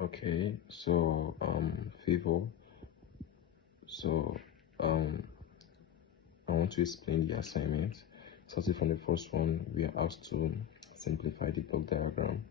Okay, so favor. So um I want to explain the assignment. Starting from the first one, we are asked to simplify the block diagram.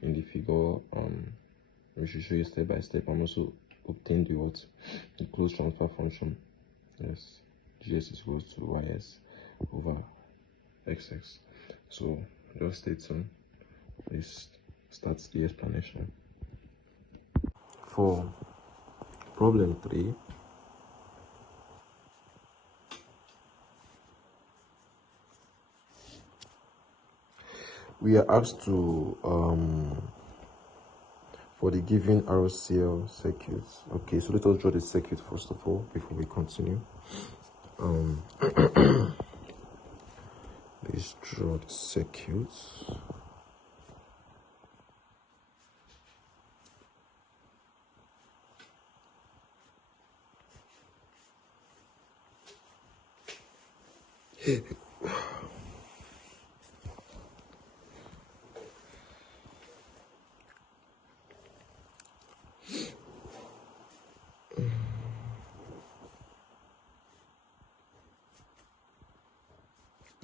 In the figure, we should show you step by step and also obtain the what? The closed transfer function. Yes, gs is equals to ys over xx. So just stay tuned. This starts the explanation. For problem 3, we are asked to for the given RCL circuit. Okay, so let us draw the circuit first of all before we continue. Let's draw the circuit.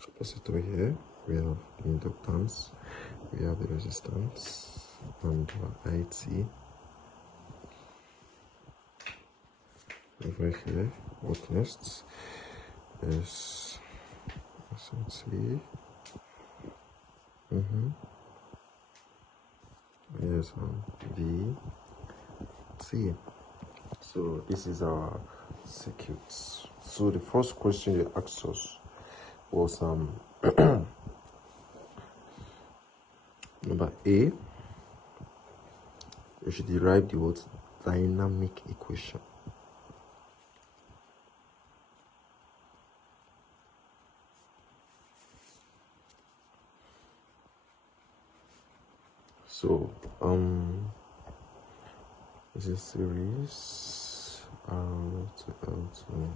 Capacitor here, we have the inductance, we have the resistance, and IT. Over here, what next is SMT. Yes, VT. So this is our circuits. So the first question they asked us was number A. We should derive the what? Dynamic equation. So this is series R to L2.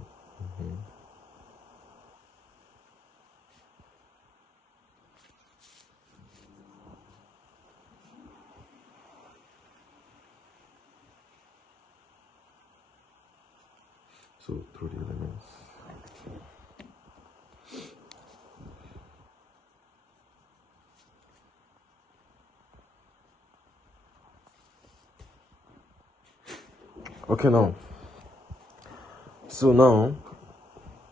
So through the elements. Okay, now. So now,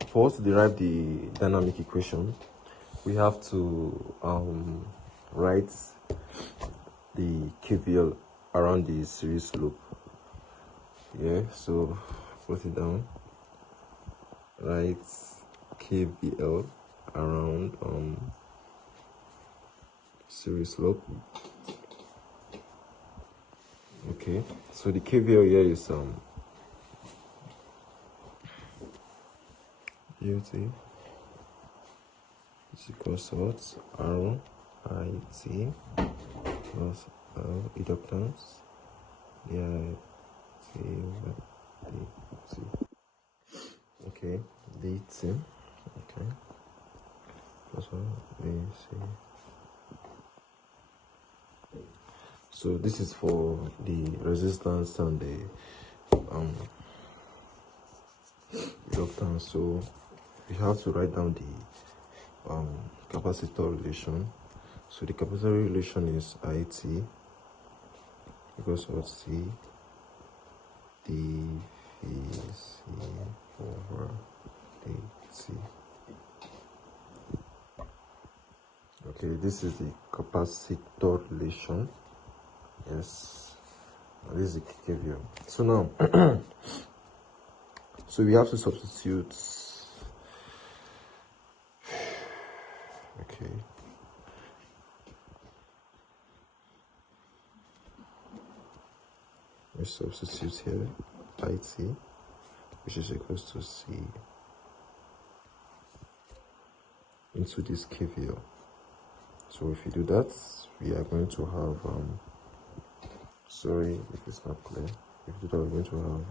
for us to derive the dynamic equation, we have to write the KVL around the series loop. Yeah, so put it down. Write KVL around series loop. Okay, so the KVL here is UT is equals to what? RIT plus inductance DT. Okay, DT. Okay, plus one VC. So this is for the resistance and the inductance. So we have to write down the capacitor relation. So the capacitor relation is IT equals what? C dVc over dt. Okay, this is the capacitor relation. Yes, and this is the KVL. So now, so we have to substitute. Okay. We substitute here IT, which is equals to C, into this KVL. So if you do that, we are going to have sorry if it's not clear. If you do that, we're going to have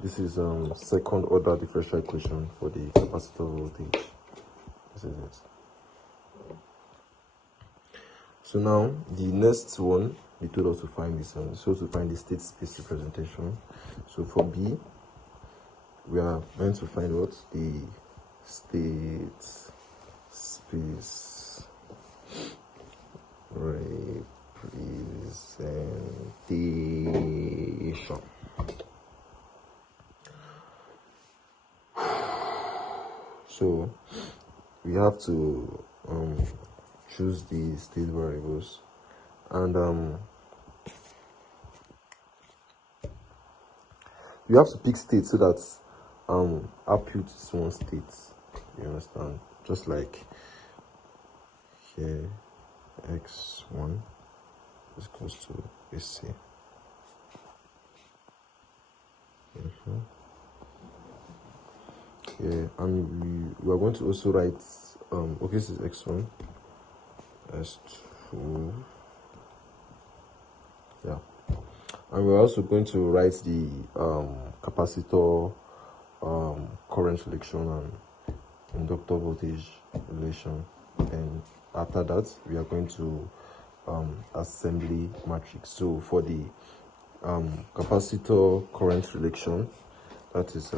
This is second order differential equation for the capacitor voltage. This is it. So now the next one, they told us to find this one. So to find the state space representation. So for B, we are going to find what the state space representation. So we have to choose the state variables, and you have to pick state so that output is one state. You understand? Just like here, x1 is equals to AC. Okay, and we are going to also write okay, this is x1, s2, yeah, and we're also going to write the capacitor current relation and inductor voltage relation, and after that we are going to assembly matrix. So for the capacitor current relation, that is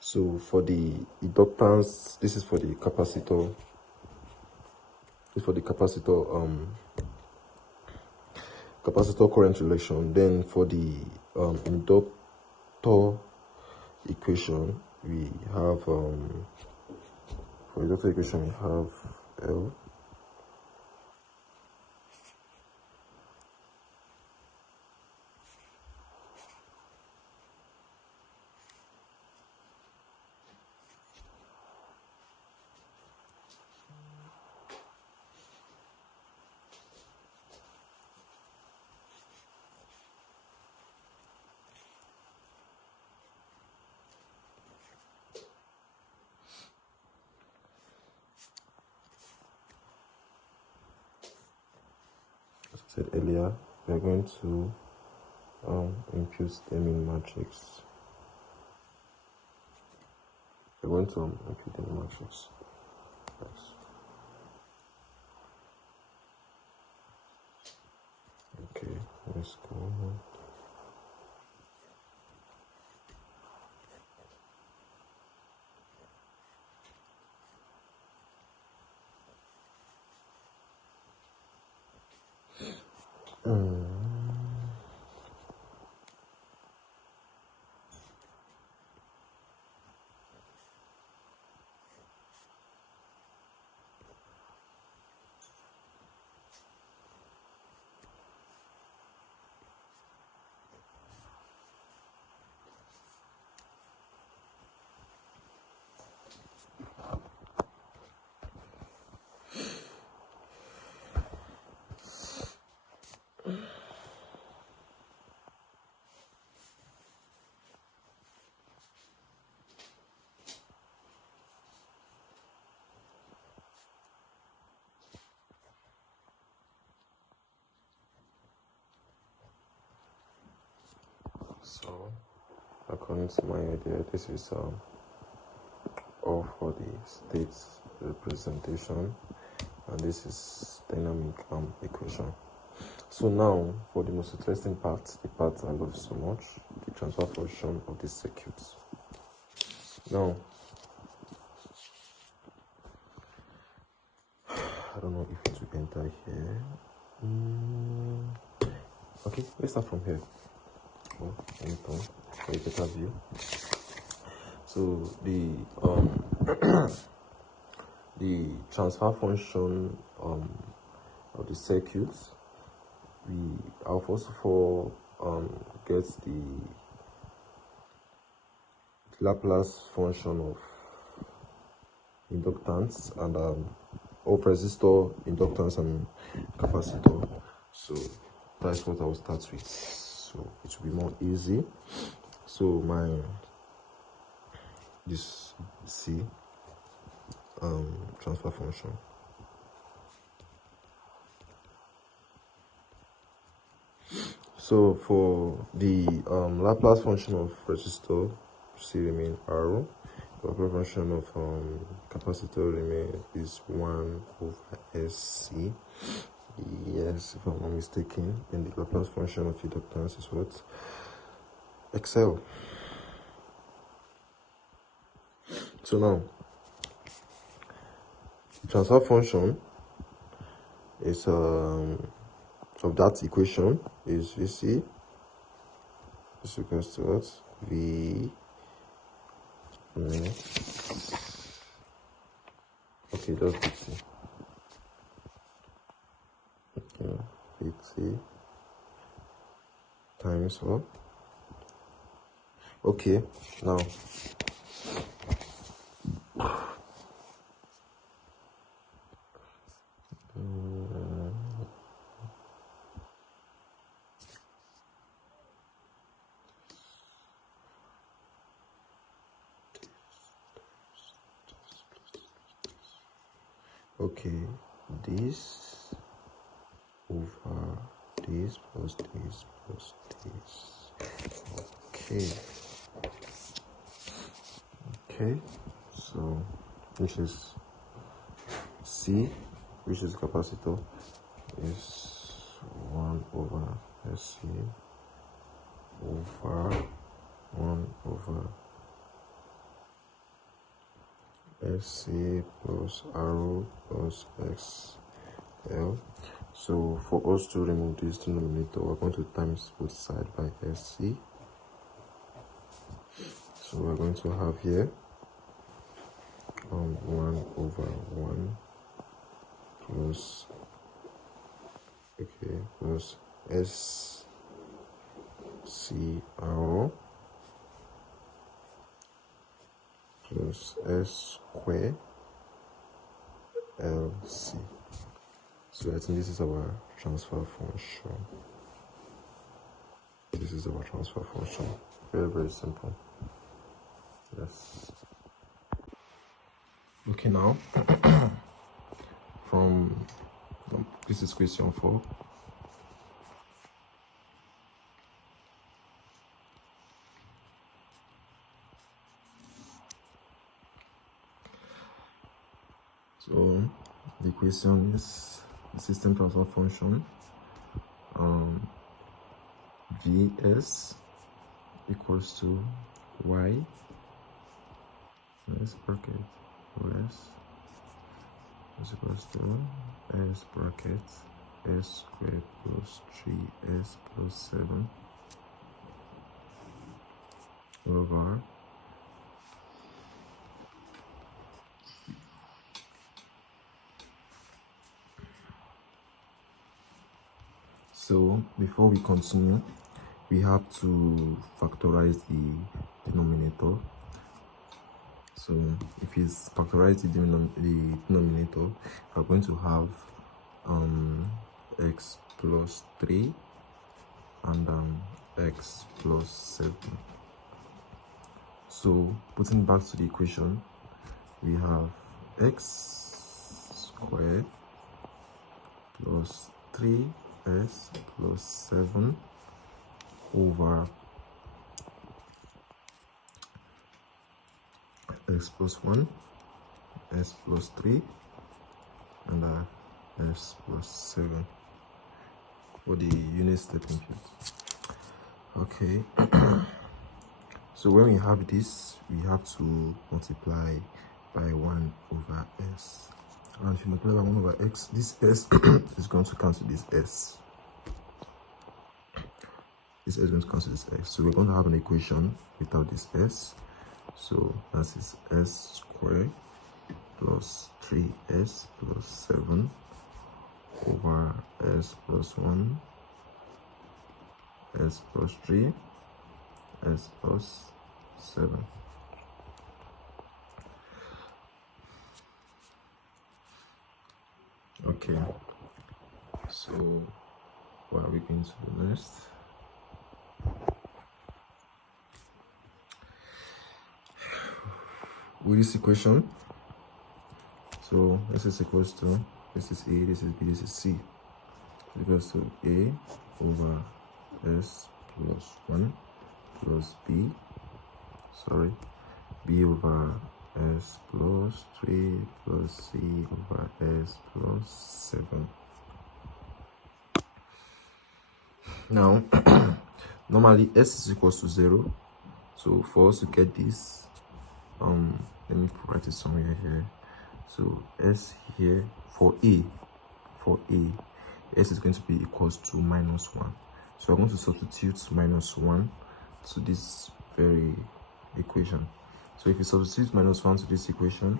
so for the inductance, this is for the capacitor. This is for the capacitor current relation. Then for the inductor equation, we have for inductor equation we have L as I said earlier, we are going to impute them in matrix. We're going to impute them in matrix. Yes. Okay, let's go. So, according to my idea, this is all for the state representation, and this is dynamic equation. So now for the most interesting part, the part I love so much, the transfer function of the circuits. Now I don't know if it will enter here. Okay, let's start from here. For a better view. So the the transfer function of the circuits, I'll first of all get the Laplace function of inductance and of resistor, inductance, and capacitor. So that's what I'll start with. So it will be more easy. So this C transfer function. So for the Laplace function of resistor, still remain R. The Laplace function of capacitor remain is 1 over SC. Yes, if I'm not mistaken. And the Laplace function of inductance is what? XL. So now, the transfer function is of that equation is VC is equals to what? V. Okay, just VC. Okay, VC times what? Okay, now okay, this over this plus this plus this. Okay, so which is C, which is capacitor, is 1 over SC over 1 over SC plus R plus XL. So for us to remove this denominator, we're going to times both sides by SC. So we're going to have here 1 over 1 plus plus SCR plus S square LC. So I think this is our transfer function. This is our transfer function. Very, very simple. Yes. Okay, now from this is question 4. So the question is the system transfer function Vs equals to y s bracket less is equals to s bracket s squared plus 3s plus 7 over so before we continue, we have to factorize the denominator. So if you factorize the denominator, we're going to have x plus 3 and x plus 7. So putting back to the equation, we have x squared plus 3s plus 7 over x plus 1, s plus 3, and s plus 7 for the unit step input. Okay, so when we have this, we have to multiply by 1 over s. And if you multiply by 1 over x, this s is going to cancel this s. This s is going to cancel this s. So we're going to have an equation without this s. So that is s squared plus 3s plus 7 over s plus 1, s plus 3, s plus 7. Okay, so what are we going to do next? With this equation, so this is equals to, this is A, this is B, this is C. Equals to A over s plus 1 plus b, b over s plus 3 plus c over s plus 7. Now, normally s is equals to 0. So for us to get this, let me write it somewhere here. So s here for a, s is going to be equals to minus 1. So I'm going to substitute minus 1 to this very equation. So if you substitute minus 1 to this equation,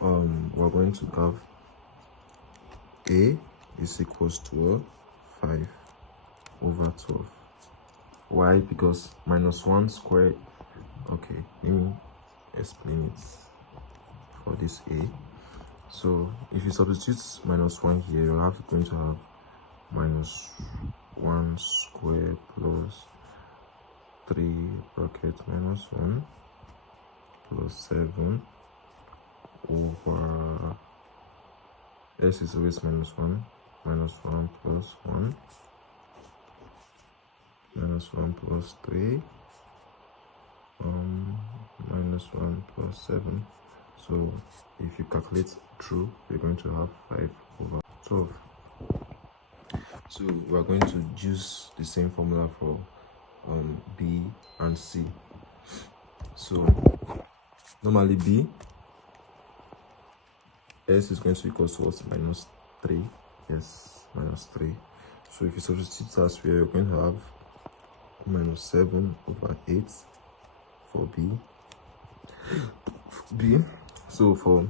we're going to have a is equals to 5 over 12. Why? Because minus 1 squared. Okay, let me explain it for this a. So if you substitute minus 1 here, you're going to have minus 1 squared plus 3 bracket minus 1 plus 7 over s is always minus 1 plus 1 minus 1 plus 3 minus 1 plus 7. So if you calculate through, you're going to have 5 over 12. So we're going to use the same formula for b and c. So normally b, s is going to equal to what? Minus 3. Yes, minus 3. So if you substitute that here, you're going to have minus 7 over 8 for b. So for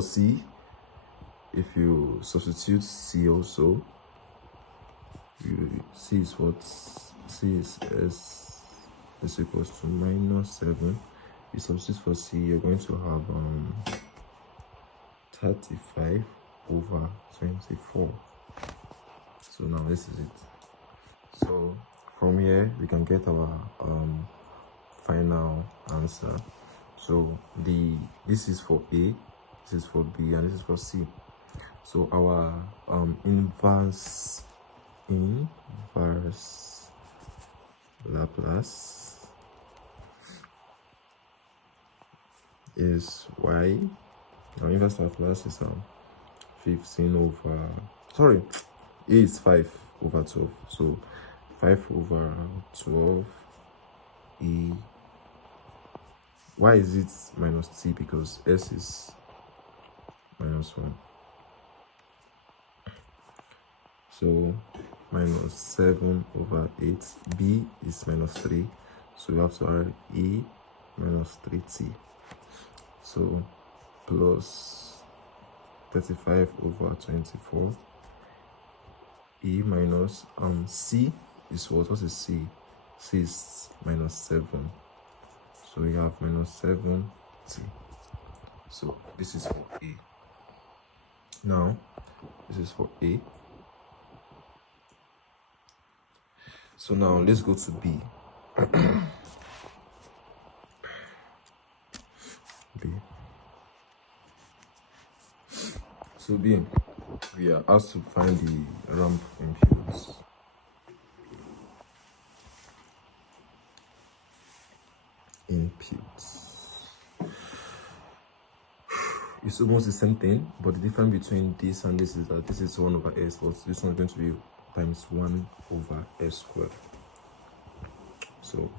c, if you substitute c also, c is what? C is s is equals to minus 7. You substitute for c, you're going to have 35 over 24. So now this is it. So from here we can get our final answer. So this is for a, this is for b, and this is for c. So our inverse Laplace is y. Our inverse Laplace is 15 over, sorry, a is 5 over 12. So 5 over 12 e. Why is it minus t? Because s is minus 1. So minus 7 over 8. B is minus 3. So we have to add e minus 3t. So plus 35 over 24. E minus c is what? What is c? C is minus 7. So we have minus 7t. So this is for a. Now this is for a. So now let's go to b. b. So b, we are asked to find the ramp impulse. It's almost the same thing, but the difference between this and this is that this is 1 over s, but this one is going to be times 1 over s squared. So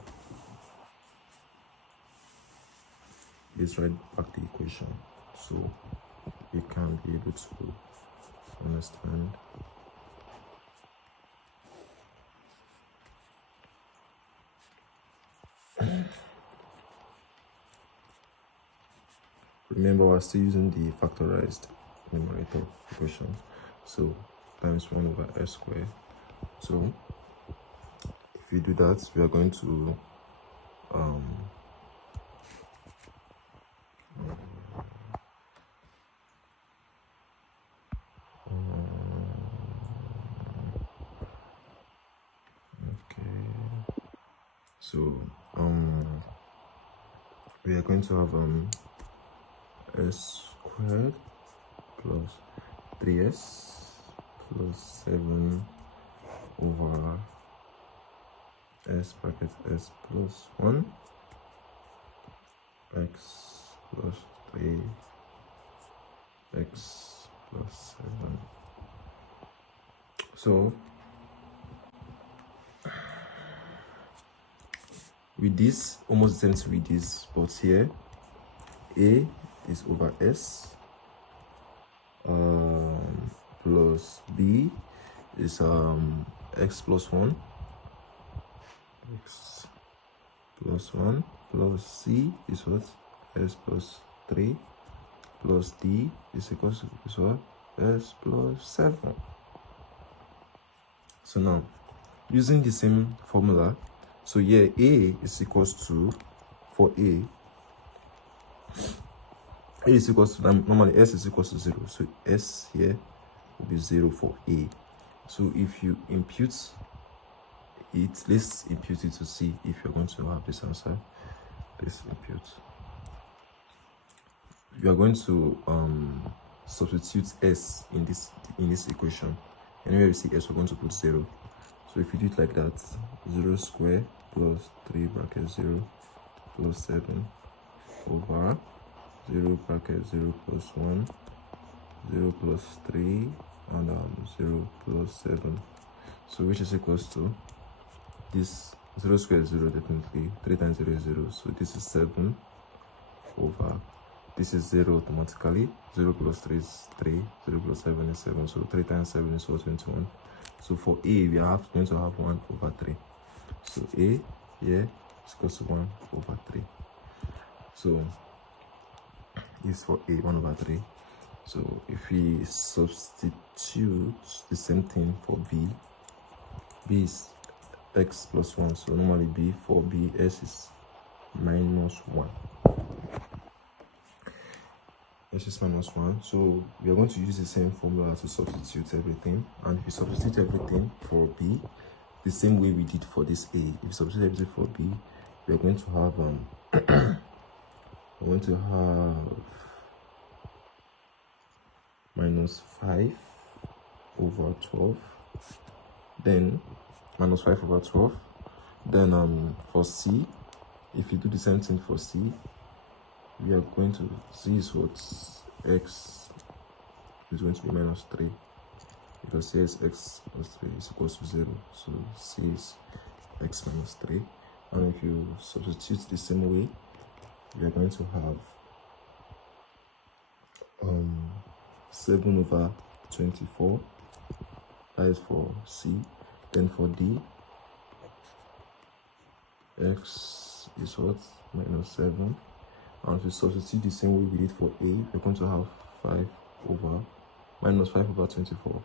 let's write back the equation so you can be able to understand. Remember, we're still using the factorized numerator equation. So times 1 over s squared. So if you do that, we are going to we are going to have s squared plus 3s plus 7 over s bracket s plus 1 x plus 3 x plus 7. So with this, almost the same with this, but here a is over s plus b is x plus 1 x plus 1 plus c is what? S plus 3 plus d is equals to what? S plus 7. So now, using the same formula, so here a is equals to, for a is equals to, normally s is equals to 0. So s here will be 0 for a. So if you impute it, let's impute it to see if you're going to have this answer. Let's impute. You are going to substitute s in this equation. Anywhere we see s, we're going to put 0. So if you do it like that, 0 square plus 3 bracket 0 plus 7 over 0 bracket 0 plus 1, 0 plus 3, and 0 plus 7. So which is equals to this 0 square is 0, definitely 3 times 0 is 0. So this is 7 over, this is 0 automatically. 0 plus 3 is 3, 0 plus 7 is 7. So 3 times 7 is 21. So for a, we are going to have 1 over 3. So a here is equals to 1 over 3. So this for a, 1 over 3. So if we substitute the same thing for b, b is x plus 1. So normally b, for b, s is minus 1. S is minus 1. So we are going to use the same formula to substitute everything. And if we substitute everything for b, the same way we did for this a, if we substitute everything for b, we are going to have we're going to have minus 5 over 12, then minus 5 over 12. Then for c, if you do the same thing for c, we are going to see is what x is going to be minus 3, because here is x plus 3 is equals to 0. So c is x minus 3. And if you substitute the same way, we are going to have 7 over 24. That is for c. Then for d, x is what? Minus 7. And if we substitute the same way we did for a, we're going to have 5 over minus 5 over 24.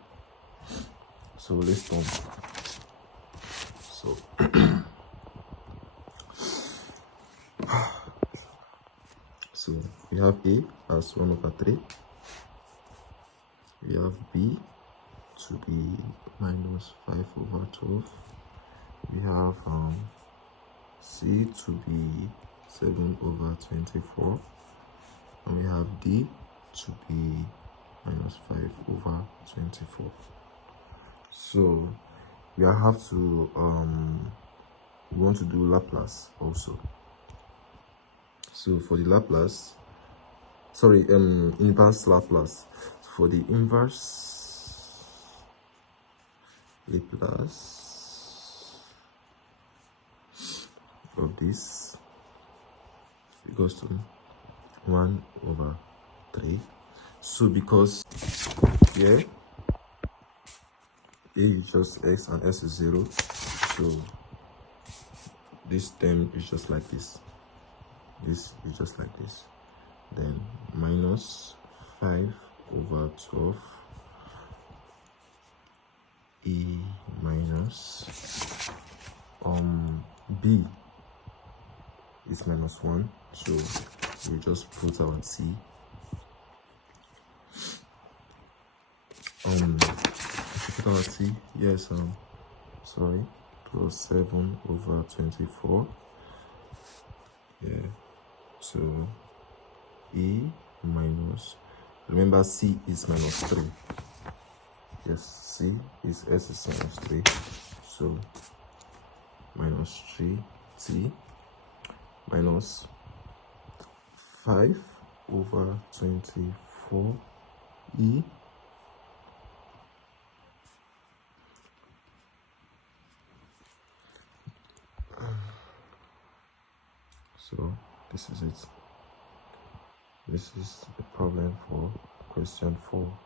So let's turn. So so we have a as 1 over 3. We have b to be minus 5 over 12. We have c to be 7 over 24, and we have d to be minus 5 over 24. So we have to we want to do Laplace also. So for the Laplace, sorry, inverse Laplace. For the inverse Laplace of this, it goes to 1 over 3. So because here a is just x and s is 0, so this term is just like this. This is just like this. Then minus 5 over 12 e minus b is minus 1, so we just put our c. If you put our c, yes, sorry, plus 7 over 24. Yeah, so e minus, remember c is minus 3. Yes, C is S is minus 3. So minus 3t minus 5 over 24e so this is it. This is the problem for question 4.